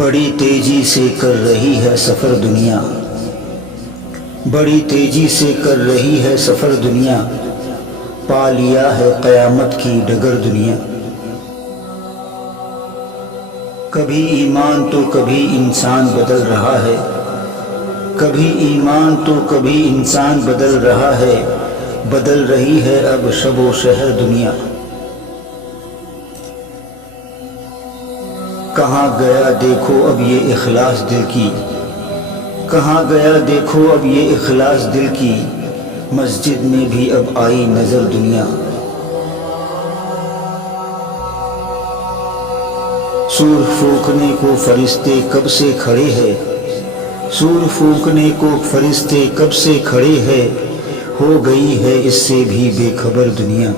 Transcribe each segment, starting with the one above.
बड़ी तेजी से कर रही है सफ़र दुनिया, बड़ी तेजी से कर रही है सफ़र दुनिया, पा लिया है क़यामत की डगर दुनिया। कभी ईमान तो कभी इंसान बदल रहा है, कभी ईमान तो कभी इंसान बदल रहा है, बदल रही है अब शबो शहर दुनिया। कहाँ गया देखो अब ये इखलास दिल की, कहाँ गया देखो अब ये इखलास दिल की, मस्जिद में भी अब आई नज़र दुनिया। सूर फूंकने को फरिश्ते कब से खड़े हैं, सूर फूंकने को फरिश्ते कब से खड़े हैं, हो गई है इससे भी बेखबर दुनिया।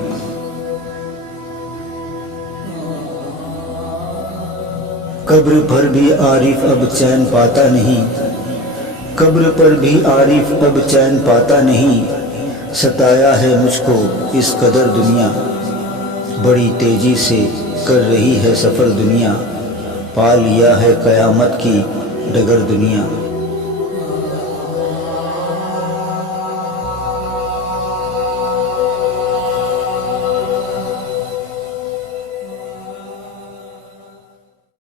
कब्र पर भी आरिफ अब चैन पाता नहीं, कब्र पर भी आरिफ अब चैन पाता नहीं, सताया है मुझको इस कदर दुनिया। बड़ी तेजी से कर रही है सफ़र दुनिया, पा लिया है क़यामत की डगर दुनिया।